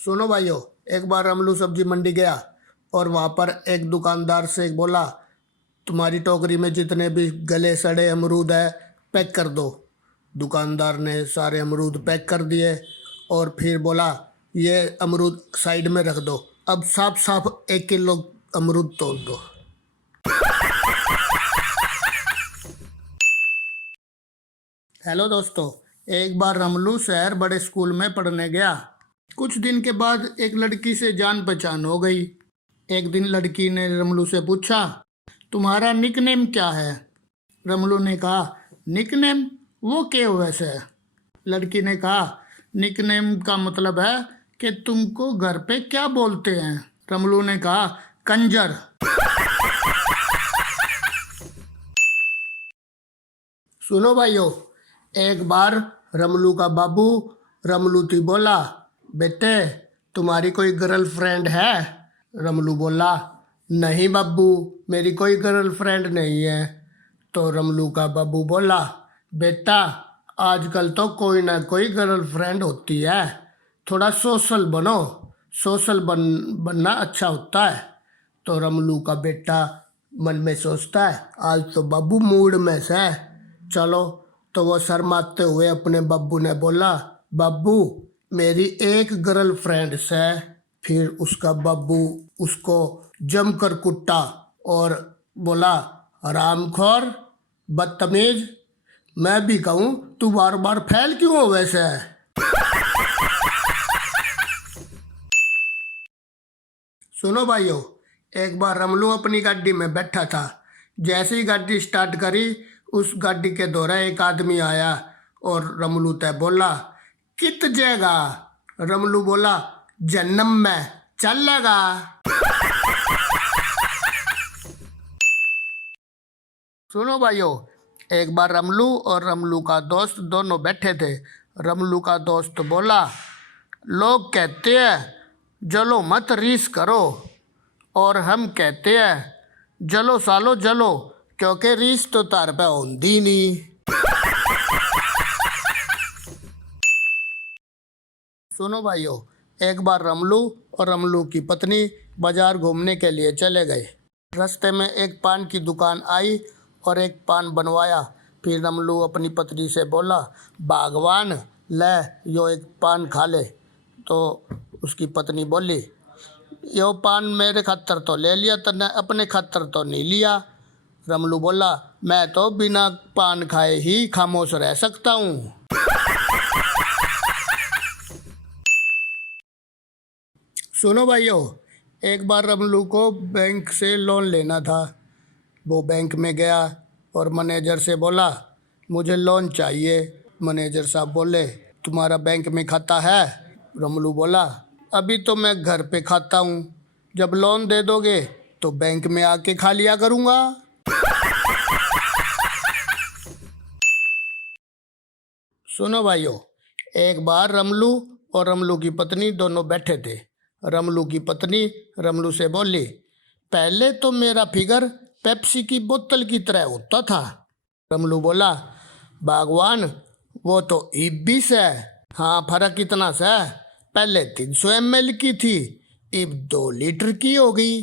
सुनो भाइयों, एक बार रमलू सब्जी मंडी गया और वहां पर एक दुकानदार से बोला, तुम्हारी टोकरी में जितने भी गले सड़े अमरूद है पैक कर दो। दुकानदार ने सारे अमरूद पैक कर दिए और फिर बोला, ये अमरूद साइड में रख दो, अब साफ साफ 1 किलो अमरूद तोल दो। हेलो दोस्तों, एक बार रमलू शहर बड़े स्कूल में पढ़ने गया। कुछ दिन के बाद एक लड़की से जान पहचान हो गई। एक दिन लड़की ने रमलू से पूछा, तुम्हारा निकनेम क्या है? रमलू ने कहा, निकनेम वो क्या वैसे? लड़की ने कहा, निकनेम का मतलब है कि तुमको घर पे क्या बोलते हैं। रमलू ने कहा, कंजर। सुनो भाइयों, एक बार रमलू का बाबू रमलू थी बोला, बेटे तुम्हारी कोई गर्लफ्रेंड है? रमलू बोला, नहीं बाबू, मेरी कोई गर्लफ्रेंड नहीं है। तो रमलू का बाबू बोला, बेटा आजकल तो कोई ना कोई गर्लफ्रेंड होती है, थोड़ा सोशल बनो, बनना अच्छा होता है। तो रमलू का बेटा मन में सोचता है, आज तो बाबू मूड में है, चलो। तो वो शर्माते हुए अपने बाबू ने बोला, बाबू मेरी एक गर्लफ्रेंड है। फिर उसका बाबू उसको जमकर कुटा और बोला, हरामखोर, बदतमीज, मैं भी कहूँ तू बार बार फैल क्यों हो वैसे? सुनो भाइयों, एक बार रमलू अपनी गाड़ी में बैठा था। जैसे ही गाड़ी स्टार्ट करी, उस गाड़ी के दौरा एक आदमी आया और रमलू तय बोला, कित जगह? रमलू बोला, जन्नम में चलेगा। सुनो भाइयों, एक बार रमलू और रमलू का दोस्त दोनों बैठे थे। रमलू का दोस्त बोला, लोग कहते हैं जलो मत रीस करो, और हम कहते हैं जलो सालो जलो, क्योंकि रीस तो तार पे होंदी नहीं। सुनो भाइयों, एक बार रमलू और रमलू की पत्नी बाजार घूमने के लिए चले गए। रास्ते में एक पान की दुकान आई और एक पान बनवाया। फिर रमलू अपनी पत्नी से बोला, बागवान ले यो एक पान खा ले। तो उसकी पत्नी बोली, यो पान मेरे खातर तो ले लिया तने, अपने खातर तो नहीं लिया। रमलू बोला, मैं तो बिना पान खाए ही खामोश रह सकता हूँ। सुनो भाइयों, एक बार रमलू को बैंक से लोन लेना था। वो बैंक में गया और मैनेजर से बोला, मुझे लोन चाहिए। मैनेजर साहब बोले, तुम्हारा बैंक में खाता है? रमलू बोला, अभी तो मैं घर पे खाता हूँ, जब लोन दे दोगे तो बैंक में आके खा लिया करूँगा। सुनो भाइयों, एक बार रमलू और रमलू की पत्नी दोनों बैठे थे। रमलू की पत्नी रमलू से बोली, पहले तो मेरा फिगर पेप्सी की बोतल की तरह होता था। रमलू बोला, बागवान वो तो 20 है। हाँ, फर्क इतना सा है, पहले 300 ml की थी, अब 2 लीटर की हो गई।